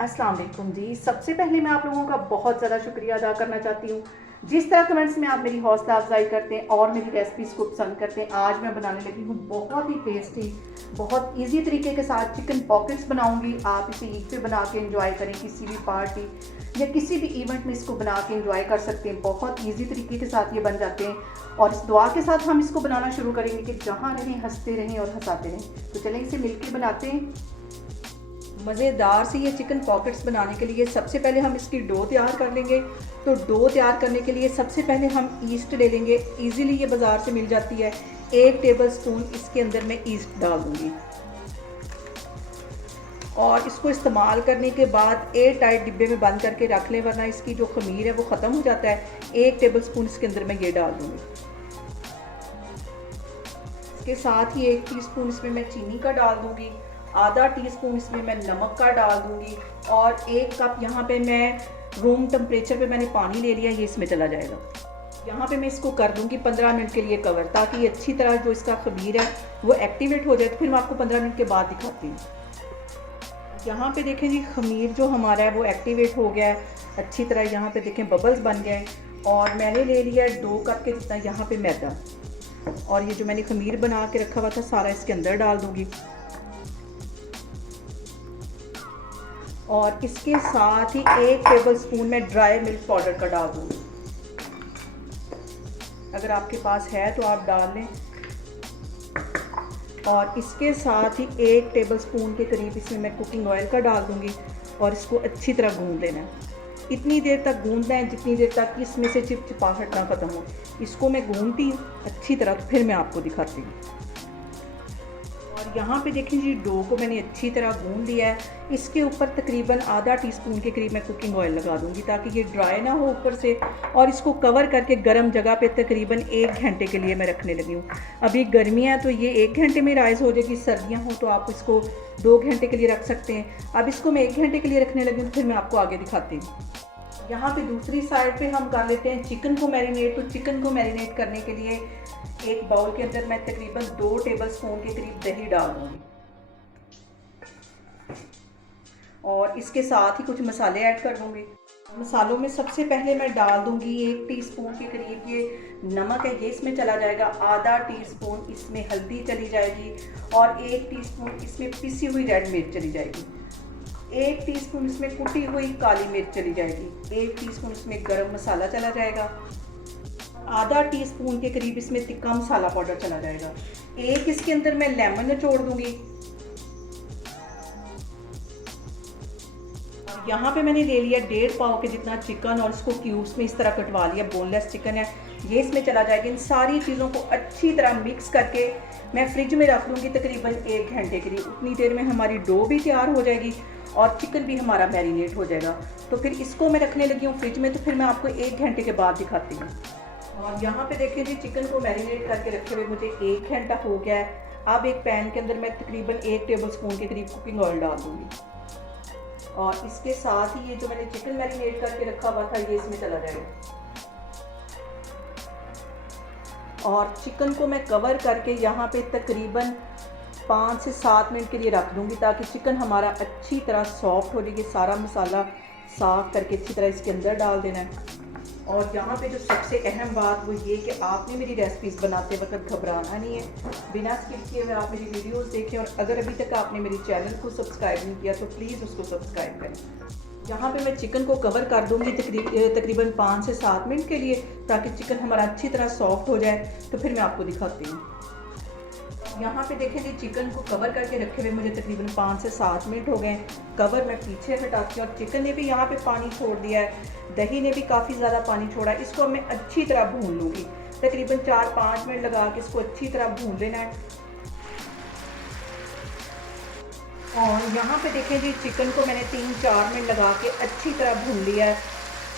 अस्सलाम वालेकुम जी। सबसे पहले मैं आप लोगों का बहुत ज़्यादा शुक्रिया अदा करना चाहती हूँ। जिस तरह कमेंट्स में आप मेरी हौसला अफजाई करते हैं और मेरी रेसिपीज़ को पसंद करते हैं। आज मैं बनाने लगी हूँ बहुत ही टेस्टी, बहुत इजी तरीके के साथ चिकन पॉकेट्स बनाऊंगी। आप इसे ईद पे बना के एंजॉय करें, किसी भी पार्टी या किसी भी इवेंट में इसको बना के एंजॉय कर सकते हैं। बहुत ईजी तरीके के साथ ये बन जाते हैं और इस दुआ के साथ हम इसको बनाना शुरू करेंगे कि जहाँ रहें हंसते रहें और हंसाते रहें। तो चलें इसे मिलकर बनाते हैं। मज़ेदार से ये चिकन पॉकेट्स बनाने के लिए सबसे पहले हम इसकी डो तैयार कर लेंगे। तो डो तैयार करने के लिए सबसे पहले हम ईस्ट ले लेंगे। इजीली ये बाज़ार से मिल जाती है। 1 टेबल स्पून इसके अंदर मैं ईस्ट डाल दूँगी और इसको इस्तेमाल करने के बाद एयर टाइट डिब्बे में बंद करके रख लें, वरना इसकी जो खमीर है वो ख़त्म हो जाता है। 1 टेबल स्पून इसके अंदर मैं ये डाल दूँगी। इसके साथ ही 1 टीस्पून इसमें मैं चीनी का डाल दूँगी। आधा टीस्पून इसमें मैं नमक का डाल दूंगी और 1 कप यहाँ पे मैं रूम टेम्परेचर पे मैंने पानी ले लिया, ये इसमें चला जाएगा। यहाँ पे मैं इसको कर दूंगी 15 मिनट के लिए कवर, ताकि ये अच्छी तरह जो इसका खमीर है वो एक्टिवेट हो जाए। तो फिर मैं आपको 15 मिनट के बाद दिखाती हूँ। यहाँ पे देखें जी, खमीर जो हमारा है वो एक्टिवेट हो गया है अच्छी तरह। यहाँ पे देखें बबल्स बन गए और मैंने ले लिया है 2 कप के जितना यहाँ पे मैदा, और ये जो मैंने खमीर बना के रखा हुआ था सारा इसके अंदर डाल दूंगी। और इसके साथ ही 1 टेबल स्पून में ड्राई मिल्क पाउडर का डाल दूँगी। अगर आपके पास है तो आप डाल लें। और इसके साथ ही 1 टेबल स्पून के करीब इसमें मैं कुकिंग ऑयल का डाल दूँगी और इसको अच्छी तरह गूंद लेना है। इतनी देर तक गूंदना है जितनी देर तक कि इसमें से चिपचिपाहट ना ख़त्म हो। इसको मैं गूंदती हूँ अच्छी तरह, तो फिर मैं आपको दिखाती हूँ। और यहाँ पे देखें जी, डो को मैंने अच्छी तरह गूंद लिया है। इसके ऊपर तकरीबन आधा टीस्पून के करीब मैं कुकिंग ऑयल लगा दूंगी, ताकि ये ड्राई ना हो ऊपर से। और इसको कवर करके गर्म जगह पे तकरीबन 1 घंटे के लिए मैं रखने लगी हूँ। अभी गर्मियाँ हैं तो ये 1 घंटे में राइज़ हो जाएगी, सर्दियाँ हो तो आप इसको 2 घंटे के लिए रख सकते हैं। अब इसको मैं 1 घंटे के लिए रखने लगी हूँ, फिर मैं आपको आगे दिखाती हूँ। यहाँ पे दूसरी साइड पे हम कर लेते हैं चिकन को मैरिनेट। तो चिकन को मैरिनेट करने के लिए एक बाउल के अंदर मैं तकरीबन 2 टेबल स्पून के करीब दही डाल दूँगी और इसके साथ ही कुछ मसाले ऐड कर दूँगी। मसालों में सबसे पहले मैं डाल दूँगी 1 टीस्पून के करीब ये नमक है, ये इसमें चला जाएगा। आधा टीस्पून इसमें हल्दी चली जाएगी और 1 टीस्पून इसमें पिसी हुई रेड मिर्च चली जाएगी। 1 टीस्पून इसमें कुटी हुई काली मिर्च चली जाएगी। 1 टीस्पून इसमें गरम मसाला चला जाएगा। आधा टीस्पून के करीब इसमें तिक्का मसाला पाउडर चला जाएगा। 1 इसके अंदर मैं लेमन निचोड़ दूंगी। यहाँ पे मैंने ले लिया 1.5 पाव के जितना चिकन और इसको क्यूब्स में इस तरह कटवा लिया। बोनलेस चिकन है, ये इसमें चला जाएगा। इन सारी चीज़ों को अच्छी तरह मिक्स करके मैं फ्रिज में रख लूँगी तकरीबन 1 घंटे के लिए। उतनी देर में हमारी डो भी तैयार हो जाएगी और चिकन भी हमारा मैरिनेट हो जाएगा। तो फिर इसको मैं रखने लगी हूँ फ्रिज में, तो फिर मैं आपको 1 घंटे के बाद दिखाती हूँ। और यहाँ पे देखिए जी, चिकन को मैरिनेट करके रखे हुए मुझे 1 घंटा हो गया है। अब एक पैन के अंदर मैं तकरीबन 1 टेबल स्पून के करीब कुकिंग ऑयल डाल दूँगी और इसके साथ ही ये जो मैंने चिकन मैरिनेट करके रखा हुआ था ये इसमें चला जाएगा। और चिकन को मैं कवर करके यहाँ पे तकरीबन 5 से 7 मिनट के लिए रख दूँगी, ताकि चिकन हमारा अच्छी तरह सॉफ्ट हो जाएगी। सारा मसाला साफ करके अच्छी तरह इसके अंदर डाल देना है। और यहाँ पे जो सबसे अहम बात वो ये कि आपने मेरी रेसिपीज़ बनाते वक्त घबराना नहीं है। बिना स्किप किए हुए आप मेरी वीडियोस देखें, और अगर अभी तक आपने मेरे चैनल को सब्सक्राइब नहीं किया तो प्लीज़ उसको सब्सक्राइब करें। यहाँ पे मैं चिकन को कवर कर दूँगी तकरीबन 5 से 7 मिनट के लिए, ताकि चिकन हमारा अच्छी तरह सॉफ्ट हो जाए। तो फिर मैं आपको दिखाती हूँ। यहाँ पे देखें जी, चिकन को कवर करके रखे हुए मुझे तकरीबन 5 से 7 मिनट हो गए। कवर मैं पीछे हटाती हूँ और चिकन ने भी यहाँ पे पानी छोड़ दिया है, दही ने भी काफ़ी ज़्यादा पानी छोड़ा है। इसको मैं अच्छी तरह भून लूँगी। तकरीबन 4-5 मिनट लगा के इसको अच्छी तरह भून लेना है। और यहाँ पे देखें जी, चिकन को मैंने 3-4 मिनट लगा के अच्छी तरह भून लिया है।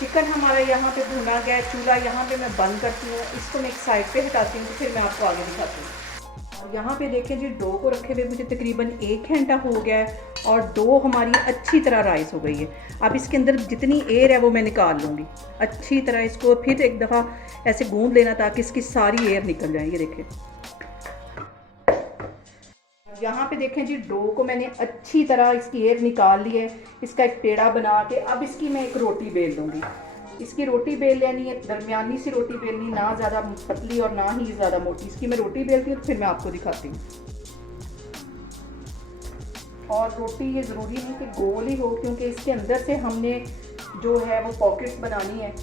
चिकन हमारा यहाँ पे भुना गया है। चूल्हा यहाँ पे मैं बंद करती हूँ, इसको मैं एक साइड पे हटाती हूँ, तो फिर मैं आपको आगे दिखाती हूँ। और यहाँ पे देखें जी, डो को रखे हुए मुझे तकरीबन 1 घंटा हो गया है और डो हमारी अच्छी तरह राइस हो गई है। अब इसके अंदर जितनी एयर है वो मैं निकाल लूँगी। अच्छी तरह इसको फिर एक दफ़ा ऐसे गूंद लेना, ताकि इसकी सारी एयर निकल जाए। ये देखें, यहाँ पे देखें जी, डो को मैंने अच्छी तरह इसकी एयर निकाल ली है। इसका एक पेड़ा बना के अब इसकी मैं एक रोटी बेल दूँगी। इसकी रोटी बेल लेनी है, दरमियानी सी रोटी बेलनी, ना ज़्यादा पतली और ना ही ज़्यादा मोटी। इसकी मैं रोटी बेलती हूँ तो फिर मैं आपको दिखाती हूँ। और रोटी ये ज़रूरी नहीं कि गोल ही हो, क्योंकि इसके अंदर से हमने जो है वो पॉकेट्स बनानी है।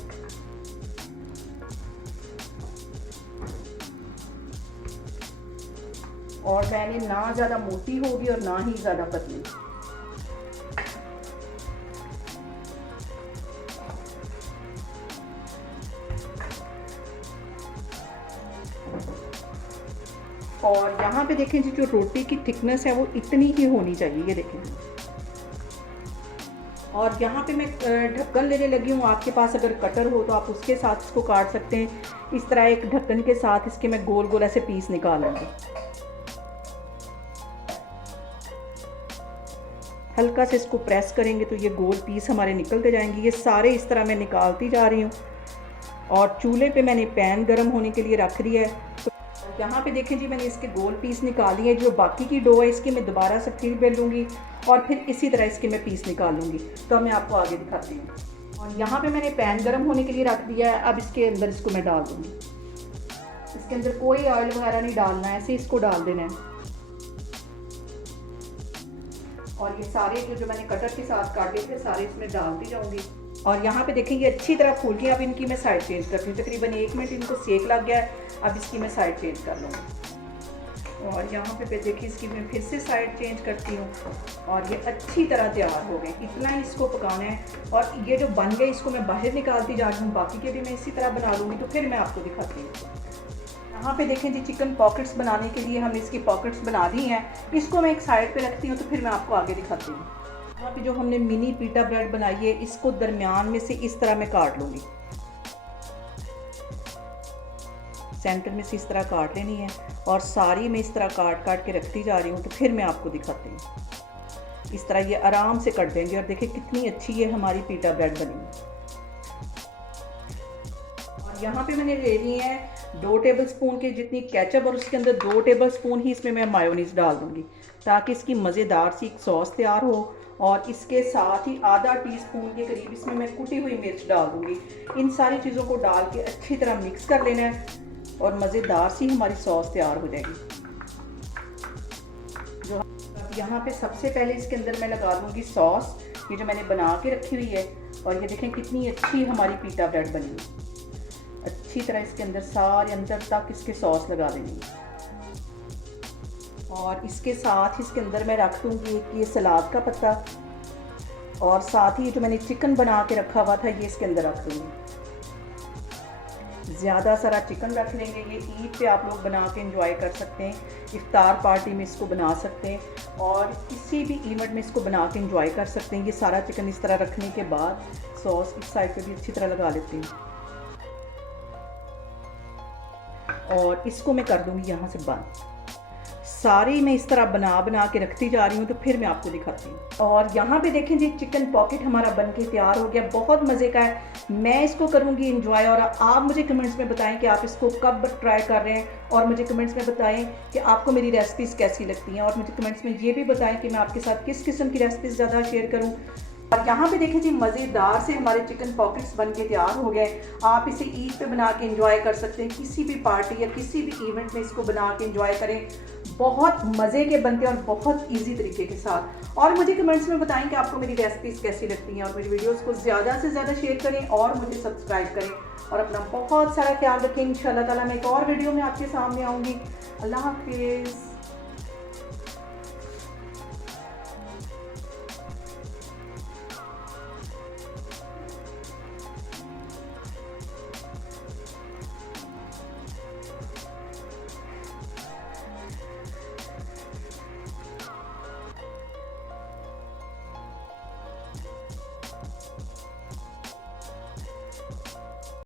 और मैंने ना ज़्यादा मोटी होगी और ना ही ज़्यादा पतली। और यहाँ पे देखें जी, जो रोटी की थिकनेस है वो इतनी ही होनी चाहिए, ये देखें। और यहाँ पे मैं ढक्कन लेने लगी हूँ। आपके पास अगर कटर हो तो आप उसके साथ इसको काट सकते हैं। इस तरह एक ढक्कन के साथ इसके मैं गोल गोल ऐसे पीस निकालूंगी। हल्का से इसको प्रेस करेंगे तो ये गोल पीस हमारे निकलते जाएंगे। ये सारे इस तरह मैं निकालती जा रही हूँ। और चूल्हे पे मैंने पैन गर्म होने के लिए रख दिया है। तो यहाँ पे देखें जी, मैंने इसके गोल पीस निकाली है। जो बाकी की डो है इसकी मैं दोबारा से फिर बेलूँगी और फिर इसी तरह इसके मैं पीस निकालूँगी। तो मैं आपको आगे दिखाती हूँ। और यहाँ पे मैंने पैन गर्म होने के लिए रख दिया है। अब इसके अंदर इसको मैं डाल दूँगी। इसके अंदर कोई ऑयल वगैरह नहीं डालना है, ऐसे इसको डाल देना है। और ये सारे जो मैंने कटर के साथ काटे थे सारे इसमें डालती जाऊंगी। और यहाँ पे देखें ये अच्छी तरह फूल गई। अब इनकी मैं साइड चेंज करती हूँ। तकरीबन 1 मिनट इनको सेक लग गया है। अब इसकी मैं साइड चेंज कर लूँगी। और यहाँ पे देखिए इसकी मैं फिर से साइड चेंज करती हूँ। और ये अच्छी तरह तैयार हो गए। इतना ही इसको पकाना है। और ये जो बन गए इसको मैं बाहर निकालती जा रही हूँ। बाकी के भी मैं इसी तरह बना लूँगी, तो फिर मैं आपको दिखाती हूँ। यहाँ पे देखें जी, चिकन पॉकेट्स बनाने के लिए हमने इसकी पॉकेट्स बना दी हैं। इसको मैं एक साइड पे रखती हूँ, तो फिर मैं आपको आगे दिखाती हूँ। यहाँ पे जो हमने मिनी पीटा ब्रेड बनाई है, इसको दरमियान में से इस तरह मैं काट लूँगी। सेंटर में से इस तरह काट लेनी है। और सारी मैं इस तरह काट काट के रखती जा रही हूँ, तो फिर मैं आपको दिखाती हूँ। इस तरह ये आराम से कट देंगे। और देखिए कितनी अच्छी ये हमारी पीटा ब्रेड बनी। यहाँ पे मैंने ले ली है 2 टेबलस्पून के जितनी केचप, और उसके अंदर 2 टेबलस्पून ही इसमें मैं मायोनीज़ डाल दूँगी, ताकि इसकी मज़ेदार सी एक सॉस तैयार हो। और इसके साथ ही आधा टीस्पून के करीब इसमें मैं कुटी हुई मिर्च डाल दूँगी। इन सारी चीज़ों को डाल के अच्छी तरह मिक्स कर लेना है और मज़ेदार सी हमारी सॉस तैयार हो जाएगी। जो यहाँ पे सबसे पहले इसके अंदर मैं लगा दूँगी सॉस, ये जो मैंने बना के रखी हुई है। और ये देखें कितनी अच्छी हमारी पीटा ब्रेड बनी है। अच्छी तरह इसके अंदर सारे अंदर तक इसके सॉस लगा देनी है। और इसके साथ इसके अंदर मैं रख दूँगी एक ये सलाद का पत्ता। और साथ ही जो मैंने चिकन बना के रखा हुआ था ये इसके अंदर रख दूँगी। ज़्यादा सारा चिकन रख लेंगे। ये ईद पे आप लोग बना के एंजॉय कर सकते हैं। इफ्तार पार्टी में इसको बना सकते हैं और किसी भी इवेंट में इसको बना के एंजॉय कर सकते हैं। ये सारा चिकन इस तरह रखने के बाद सॉस इस साइड पे भी अच्छी तरह लगा लेते हैं। और इसको मैं कर दूँगी यहाँ से बंद। सारी मैं इस तरह बना के रखती जा रही हूँ, तो फिर मैं आपको दिखाती हूँ। और यहाँ पे देखें जी, चिकन पॉकेट हमारा बन के तैयार हो गया। बहुत मज़े का है। मैं इसको करूँगी एंजॉय। और आप मुझे कमेंट्स में बताएं कि आप इसको कब ट्राई कर रहे हैं। और मुझे कमेंट्स में बताएं कि आपको मेरी रेसिपीज़ कैसी लगती हैं। और मुझे कमेंट्स में ये भी बताएं कि मैं आपके साथ किस किस्म की रेसिपीज़ ज़्यादा शेयर करूँ। और यहाँ पे देखें जी, मज़ेदार से हमारे चिकन पॉकेट्स बन के तैयार हो गए। आप इसे ईद पे बना के एंजॉय कर सकते हैं। किसी भी पार्टी या किसी भी इवेंट में इसको बना के एंजॉय करें। बहुत मज़े के बनते हैं और बहुत इजी तरीके के साथ। और मुझे कमेंट्स में बताएं कि आपको मेरी रेसिपीज़ कैसी लगती हैं। और मेरी वीडियोस को ज़्यादा से ज़्यादा शेयर करें और मुझे सब्सक्राइब करें। और अपना बहुत सारा ख्याल रखें। इंशाल्लाह ताला मैं एक और वीडियो में आपके सामने आऊँगी। अल्लाह हाफिज़।